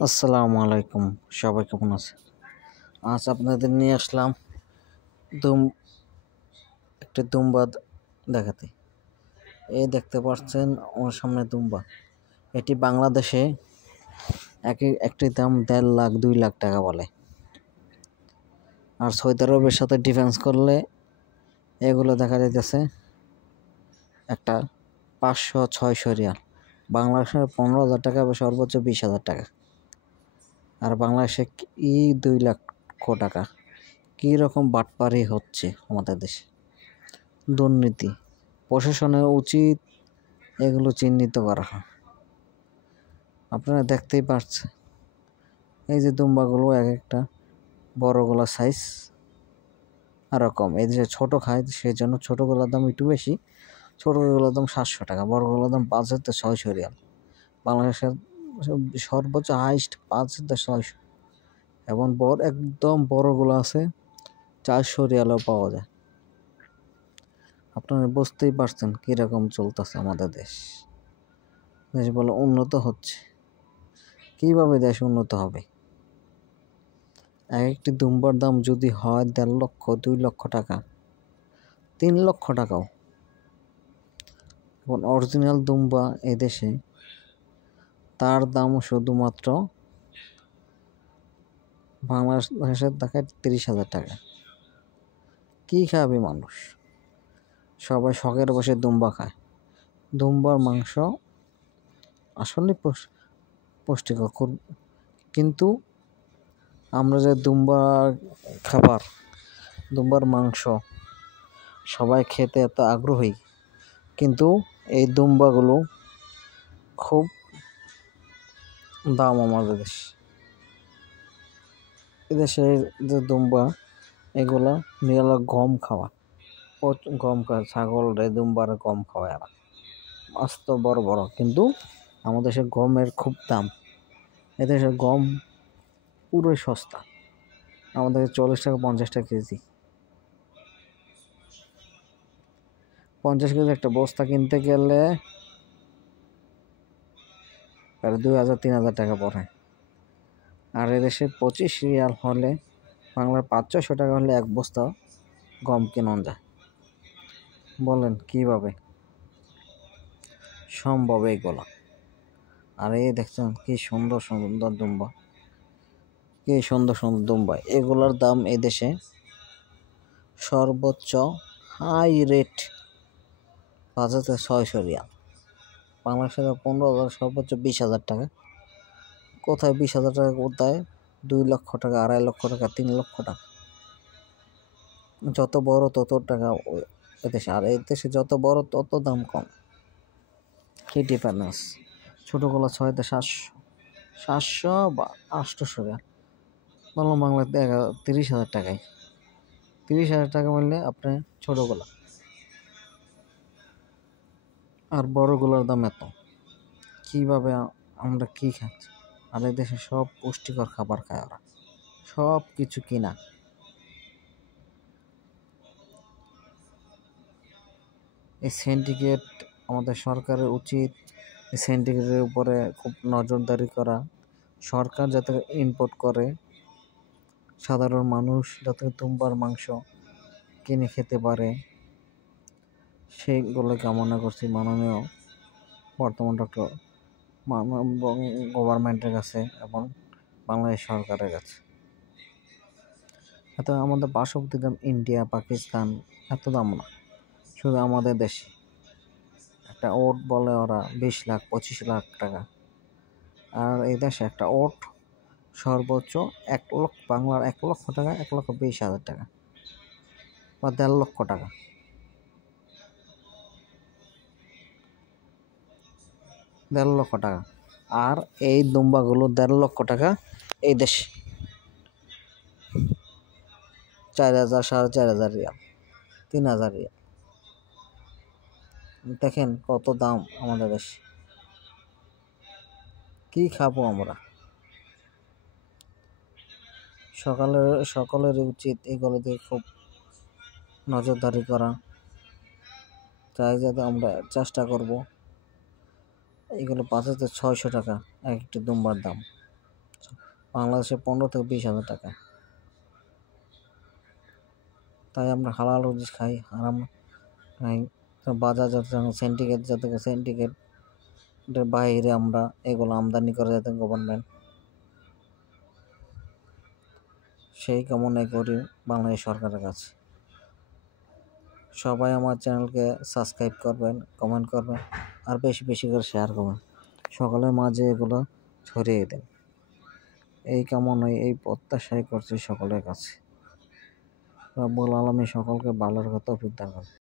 আসসালামু আলাইকুম, সবাই কেমন আছে? আজ আপনাদের নিয়ে আসলাম দুম একটি দুম্বা দেখাতে। এই দেখতে পাচ্ছেন আমার সামনে দুম্বা। এটি বাংলাদেশে একটি দাম 1.5 লাখ 2 লাখ টাকা বলে। আর সৌদি আরবের সাথে ডিফেন্স করলে এগুলো দেখা যাইতেছে একটা 500-600 রিয়াল। বাংলাদেশের 15,000 টাকা বা সর্বোচ্চ 20,000 টাকা। আর বাংলাদেশে 2 লক্ষ টাকা। কী রকম বাটপারি হচ্ছে আমাদের দেশে, দুর্নীতি। প্রশাসনের উচিত এগুলো চিহ্নিত করা হয়। আপনারা দেখতেই পাচ্ছেন এই যে দুম্বাগুলো এক একটা বড়গুলোর সাইজ আরও কম। এই যে ছোটো খায় সেই জন্য ছোটোগুলোর দাম একটু বেশি। ছোটোগুলোর দাম 700 টাকা, বড়গুলোর দাম 5,600 রিয়াল। বাংলাদেশের সর্বোচ্চ হাইস্ট 5,600 এবং একদম বড়গুলো আছে 400 রিয়ালও পাওয়া যায়। আপনারা বুঝতেই পারছেন কীরকম চলতেছে আমাদের দেশ বলে উন্নত হচ্ছে। কীভাবে দেশ উন্নত হবে? এক একটি দুম্বার দাম যদি হয় 1.5 লক্ষ 2 লক্ষ টাকা, 3 লক্ষ টাকাও। এবং অরিজিনাল দুম্বা এদেশে তার দাম শুধুমাত্র বাংলাদেশের টাকায় 30,000 টাকা। কী খাবে মানুষ? সবাই শখের বসে দুম্বা খায়। দুম্বার মাংস আসলে পুষ্টিকর, কিন্তু আমরা যে দুম্বার মাংস সবাই খেতে এত আগ্রহী, কিন্তু এই দুম্বাগুলো খুব দাম আমাদের দেশে। এদেশে যে দুম্বা এগুলো নিরালা গম খাওয়া, ছাগল দুম্বার গম খাওয়ায় এরা মস্ত বড় বড়, কিন্তু আমাদের দেশে গমের খুব দাম। এদেশে গম পুরোই সস্তা, আমাদের 40 টাকা 50 টাকা কেজি। 50 কেজি একটা বস্তা কিনতে গেলে প্রায় 2,000-3,000 টাকা পড়ে। আর এদেশে 25 রিয়াল হলে, বাংলার 500-600 টাকা হলে এক বস্তা গম কেনা যায়। বলেন কিভাবে সম্ভব এগুলো? আর এই দেখছেন কি সুন্দর সুন্দর দুম্বা, কি সুন্দর সুন্দর দুম্বা। এগুলোর দাম এদেশে সর্বোচ্চ হাই রেট 5,600 রিয়াল। বাংলাদেশের 15,000, সর্বোচ্চ 20,000 টাকা। কোথায় 20,000 টাকা, কোথায় 2 লক্ষ টাকা, 2.5 লক্ষ টাকা, 3 লক্ষ টাকা। যত বড় তত টাকা এদেশে, আর এই দেশে যত বড় তত দাম কম। কি ডিফারেন্স? ছোটোগুলো 6,700 বা 800 রিয়াল, বললাম বাংলাতে 30,000 টাকায়। 30,000 টাকা মিললে আপনি ছোটোগুলা, আর বড়গুলোর দাম এত। কীভাবে আমরা কি খাচ্ছি? আর এই দেশে সব পুষ্টিকর খাবার খায় ওরা, সব কিছু কিনা। এই সিন্ডিকেট, আমাদের সরকারের উচিত এই সিন্ডিকেটের উপরে খুব নজরদারি করা। সরকার যাতে ইম্পোর্ট করে, সাধারণ মানুষ যাতে দুম্বার মাংস কিনে খেতে পারে, সেইগুলো কামনা করছি মাননীয় বর্তমান গভর্নমেন্টের কাছে এবং বাংলাদেশ সরকারের কাছে। এত আমাদের পার্শ্ববর্তী দাম ইন্ডিয়া, পাকিস্তান এত দাম না, শুধু আমাদের দেশে একটা ওট বলে ওরা 20 লাখ 25 লাখ টাকা। আর এই দেশে একটা ওট সর্বোচ্চ 1 লক্ষ, বাংলার 1 লক্ষ টাকা, 1,20,000 টাকা বা 1.5 লক্ষ টাকা। 1.5 লক্ষ টাকা। আর এই দুম্বাগুলো 1.5 লক্ষ টাকা এই দেশে 4,000, 4,500 রিয়াল, 3,000 রিয়াল। দেখেন কত দাম আমাদের দেশে। কি খাবো আমরা? সকলের উচিত এগুলো দিয়ে খুব নজরদারি করা। তাই যাতে আমরা চেষ্টা করব এগুলো 5,600 টাকা এক একটি দুম্বার দাম। বাংলাদেশে 15 থেকে 20 হাজার টাকা। তাই আমরা হালাল রুজি খাই, হারাম খাই। বাজার যাতে সিন্ডিকেটের বাইরে আমরা এগুলো আমদানি করে যাতে গভর্নমেন্ট, সেই কামনাই করি বাংলাদেশ সরকারের কাছে। সবাই আমার চ্যানেলকে সাবস্ক্রাইব করবেন, কমেন্ট করবেন, আর বেশি বেশি করে শেয়ার করবেন, সকলের মাঝে এগুলো ছড়িয়ে দেন। এই কামনাই, এই প্রত্যাশাই করছি সকলের কাছে। রব্বুল আলামিন সকলকে ভালো রাখার তৌফিক দান করুন।